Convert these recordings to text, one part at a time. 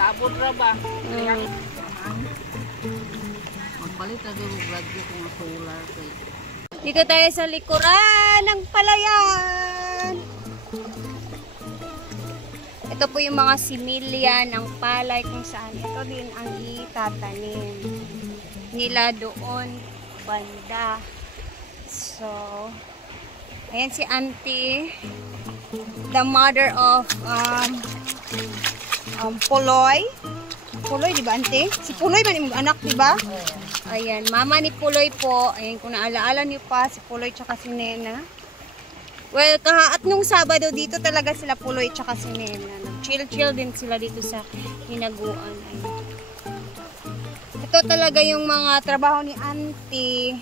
Tabot ra ba? Magpalit na doon radyo kung solar. Dito tayo sa likuran ng palayan. Ito po yung mga similya ng palay kung saan ito din ang itatanim nila doon banda. So, ayan si Auntie, the mother of Puloy. Puloy, di ba, Auntie? Si Puloy man yung anak, di ba? Ayan, mama ni Puloy po. Ayan, kung naalaala niyo pa, si Puloy tsaka si Nena. Well, at nung Sabado, dito talaga sila Puloy tsaka si Nena. Nag-chill-chill din sila dito sa hinaguan. Ayan. Ito talaga yung mga trabaho ni Auntie.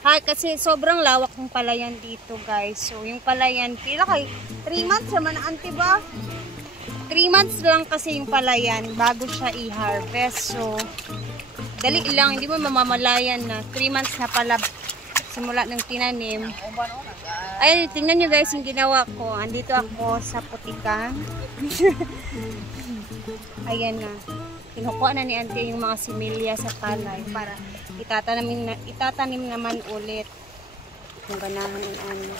Kasi sobrang lawak ng palayan dito, guys. So, yung palayan, pila kay 3 months naman, Auntie ba? 3 months lang kasi yung palayan bago siya i-harvest. So, dali lang. Hindi mo mamamalayan na 3 months na pala simula ng tinanim. Ayun, tingnan nyo guys yung ginawa ko. Andito ako sa putikan. Ayan na. Kinukuha na ni Auntie yung mga similya sa palay para itatanim naman ulit. Yung ganahan ng ano.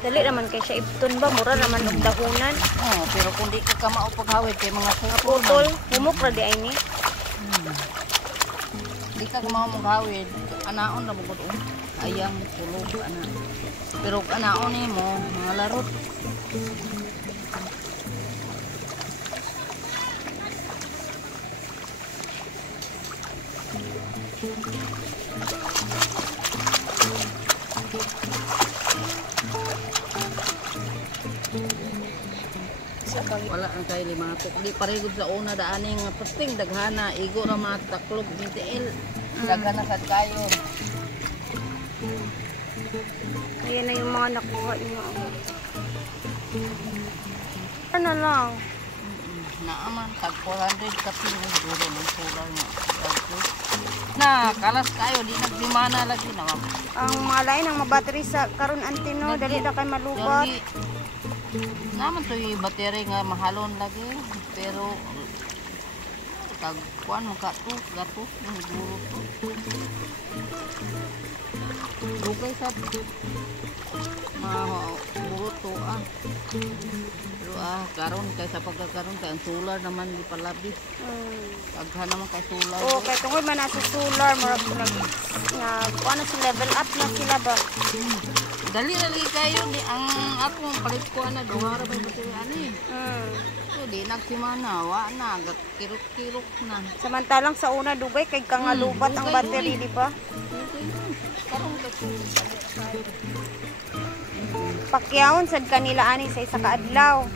Dali naman kay siya ibton ba? Mura naman og dahunan. Oh, pero kung di ka maupaghawid kay mga putol, humok ra di ay ni. Di ka maupaghawid, anaon ra mo gud ayang tulog ana. Pero anaon ni mo mga larot. Wala ang kay limatok. Di parigod sa una daaning nga pasting daghana igo ra mataklog BTL. Daghana sad kayo. Ayan na yung mga nakuha niyo. Ano lang? Naaman tag 400 ka pino duro ng solar nga. Na kalas kayo di naglimana lagi na. Ang mga lain ang mabattery sa karon Antino dali na kay malubat. Naman to yung battery nga mahalon lagi pero tag kuan mo gato ng guro to. Dugay sa guro to Pero karon kay sa pagkakaroon kay ang solar naman di palabis. Daghan naman kay solar. Oh, kay tungod man sa solar marag nga kuan si level up na sila ba. Dali kayo di ang ako palit ko na duhara ba battery ani. So di nagsimana wa na kirok-kirok na. Samantalang sa una dugay kay kangalubat ang battery di ba? Karon kasi pakyawon sad kanila ani sa isa ka adlaw.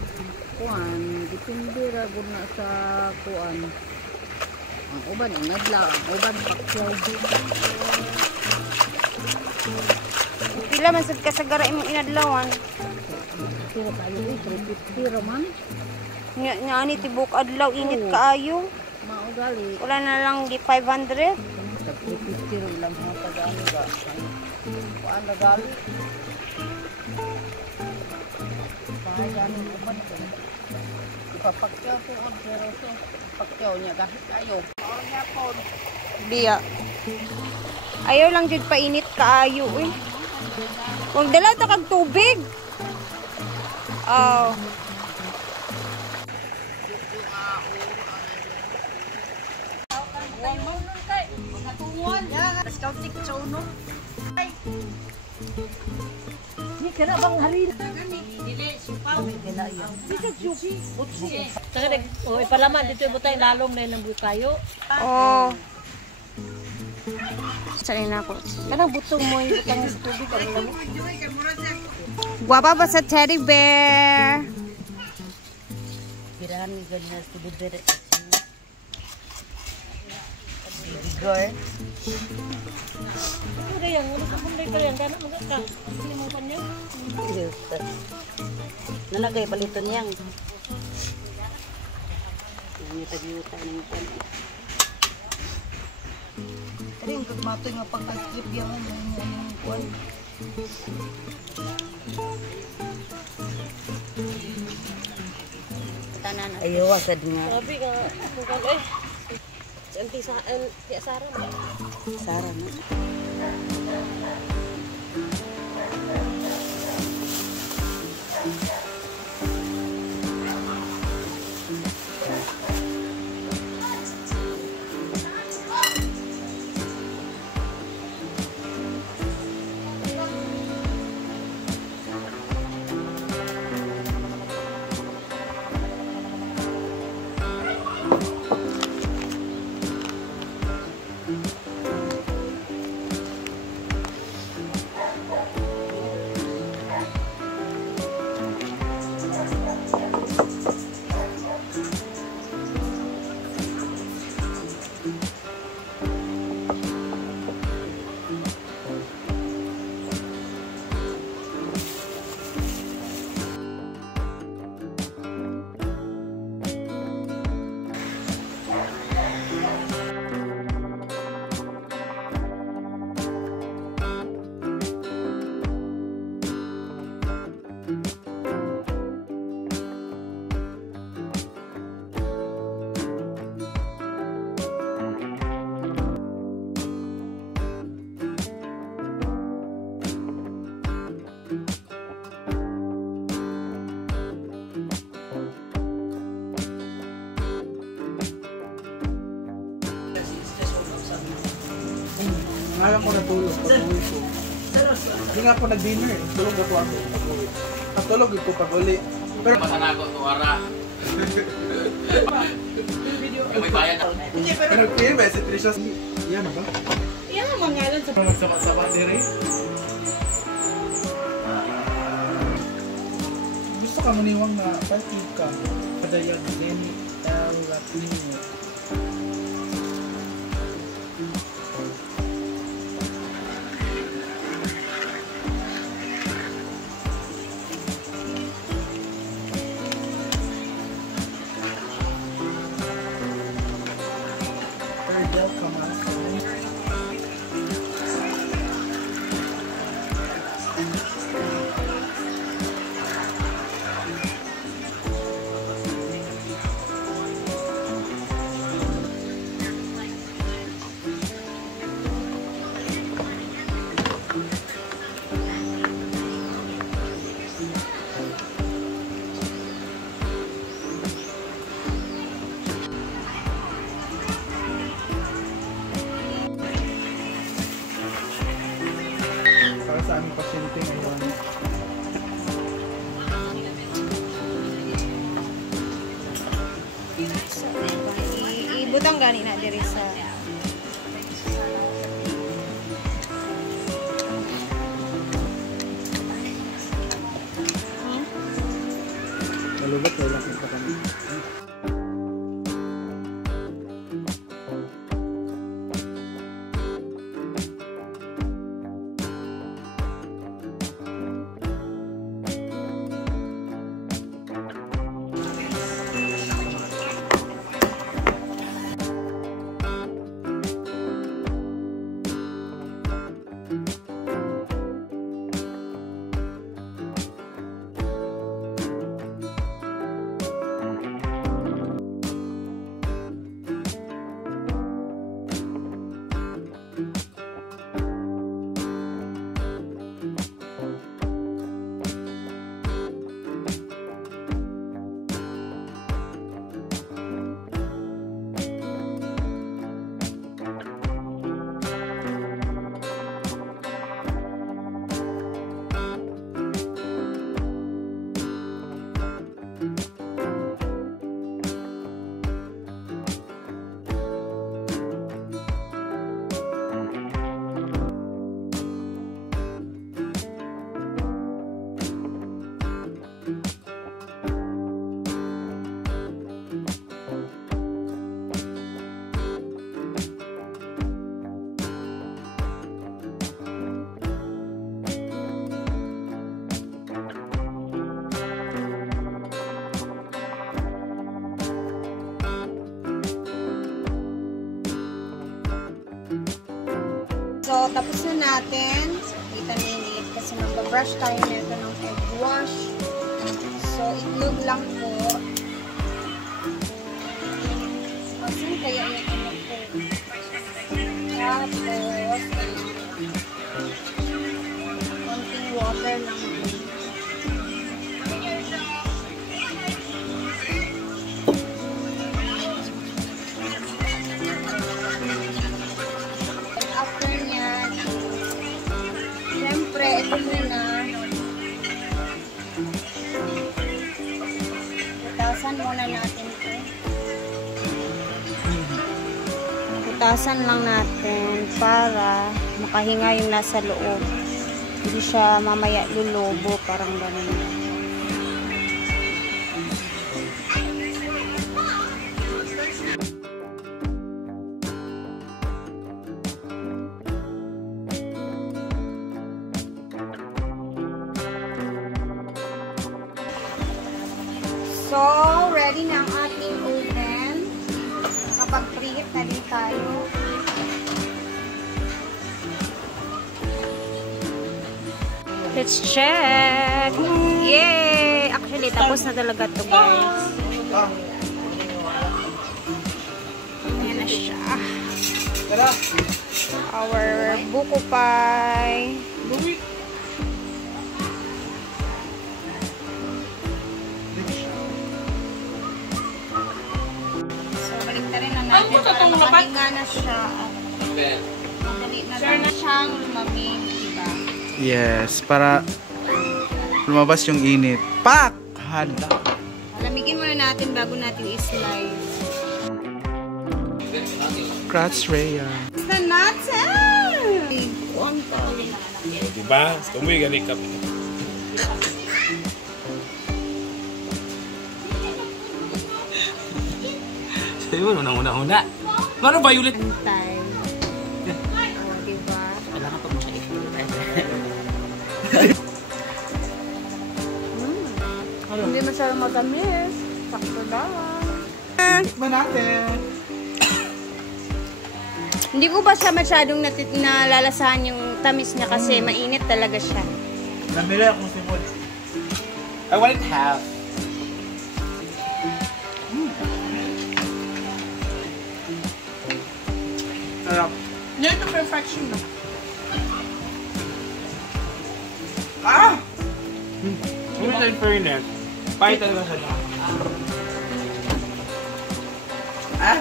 Kuan depende ra gud na sa kuan. Ang uban ang adlaw, ang uban pakyaw. Pila man sad kasagara imong inadlawan? Pero kayo ni 350 man. Nya ani tibok adlaw init kaayo. Mao gali. Wala na lang di 500. 350 lang sa tagani ba. Kuan na gali. Pangayaan mo ba ito? Ipapakyaw po on pero ito pakyaw niya kahit kayo. Ornya po. Biya. Ayaw lang jud painit kaayo eh. Kung dala ta kag tubig. Oh. Kena bang hari dili sipaw dili yan dito chupi butsi tagad ipalaman dito butay lalom na nang kayo Oh. Sali na ako. Kanang butong mo yung butang sa tubig. Guwapa ba sa teddy bear? Pirahan ni ganyan sa teddy bear. Baby girl. Ito na yan. Ano ka kung ka yan? Gano'n mo ka? Sino mo pa niya? Nalagay paliton niyang. Ini tadi utang ni kan. Rin, kagmatoy nga pagka-trip yan ang kuwan. Tanan. Ayaw, asad nga. Sabi ka, kung kag eh. Anti sa tiya Sara mo. Sara na. Alam ko natulog pag-uwi ko. Hindi nga po nag-dinner eh. Tulog ako ako pag-uwi. Natulog ko pag-uli. Pero Masanago to ara. Yung may bayan na. pero kaya ba si Trisha? Yan ba? Iyan ang mangalan sa Magsama-sama dire. Gusto ka maniwang na party ka. Padayag din Latino. Para sa aming pasyente ngayon. Ibutang gani na diri sa Nalubat wala kita kami. So, tapos na natin. Kita minute kasi magbabrush tayo nito ng egg wash. So, itlog lang po. Kasi kaya yung ano po. Tapos, konting water lang po. After nyan, syempre, ito muna. Putasan muna natin ito. Putasan lang natin para makahinga yung nasa loob. Hindi siya mamaya lulubo, parang gano'n. So, ready na ang ating oven. Kapag preheat na din tayo. Let's check! Yay! Actually, tapos na talaga to guys. Ayan na siya. Tara! Our buko pie. So, baliktarin na natin para makahinga na siya. Madali na siyang lumamig, diba? Yes, para lumabas yung init. Pak! Hala! Lamigin muna natin bago natin i-slice. Crats Rhea. It's the nuts! Diba? Tumuy gani ka. Sayo mo nang una-una. Ano ba ulit? Antay. O, diba? Wala ka pa mo siya Hindi masyadong matamis. Sakto lang. Tikman natin. Hindi ko ba siya masyadong nalalasahan yung tamis niya kasi mainit talaga siya. Namili akong simod. I want it half. Sarap. Near to perfection na. Ah! Kumita in fairness. Pahit talaga siya na. Ah!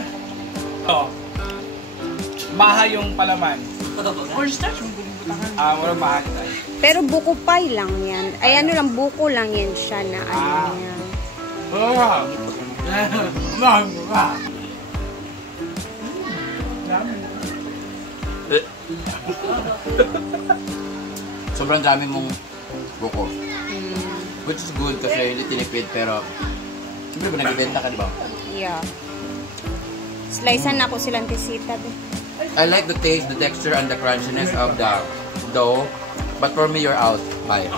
Oo. Baha yung palaman. Or starch mo guling butakan. Walang baha tayo. Pero buko pie lang yan. Ay ano lang, buko lang yan siya na ano yan. Sobrang dami mong buko. Which is good kasi hindi tinipid pero siyempre ba nagbibenta ka, di ba? Yeah. Slicean na ako silang tisita. I like the taste, the texture, and the crunchiness of the dough. But for me, you're out. Bye.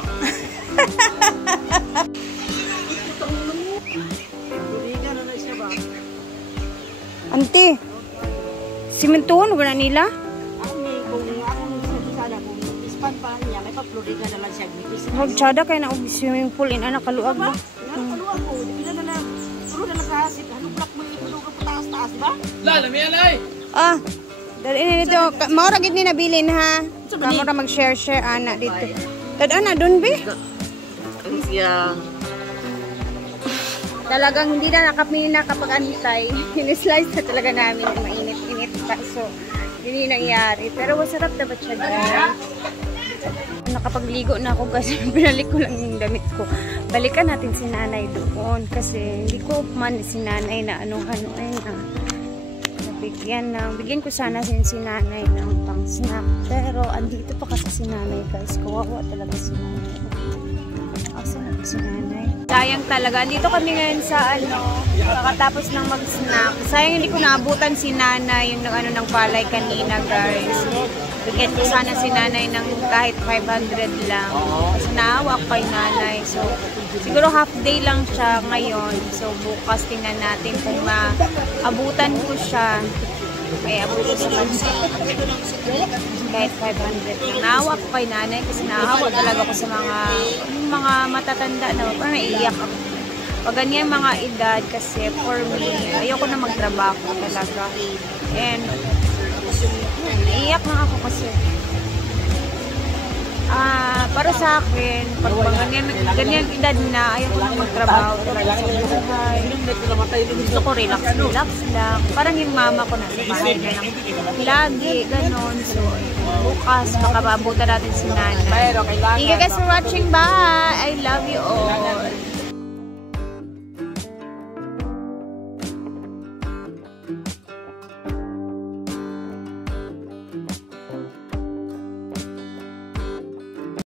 Ante, simentuhan ba na nila? Magtsada kayo na og swimming pool in anak kaluag ba? Lala, may alay! Ah, dali na dito. Maura gid ni nabilin ha. Kamo ra mag-share ana dito. Tad ana dun be? Yeah. Talagang hindi na nakapina kapag antay. Hinislice na talaga namin ng mainit-init pa. So, hindi nangyari. Pero masarap na ba siya guys? Nakapagligo na ako kasi binalik ko lang yung damit ko. Balikan natin si nanay doon kasi hindi ko man si nanay na ano-ano ay na. Bigyan ko sana si nanay ng pang snack. Pero andito pa kasi si nanay guys. Kawawa talaga si nanay. Asa na si nanay? Sayang talaga. Andito kami ngayon sa kakatapos ng mag-snack. Sayang hindi ko naabutan si nanay yung ng palay kanina guys. Bigyan ko sana si nanay ng kahit 500 lang. Kasi naawa ko kay nanay. So, siguro half day lang siya ngayon. So, bukas tingnan natin kung maabutan ko siya. May abot ko sa bansa. Kahit 500 lang. Naawa ko kay nanay kasi nahawa talaga ko sa mga matatanda na parang naiiyak ako. Pag ganyan mga edad kasi for me, ayoko na magtrabaho talaga. And naiiyak na ako kasi para sa akin, pag ganyan edad na, ayoko na magtrabaho talaga sa buhay. Gusto ko relax lang. Parang yung mama ko na sa bahay na lang. Lagi, ganon. So, bukas, makabaabutan natin si nanay. Thank you guys for watching. Bye! I love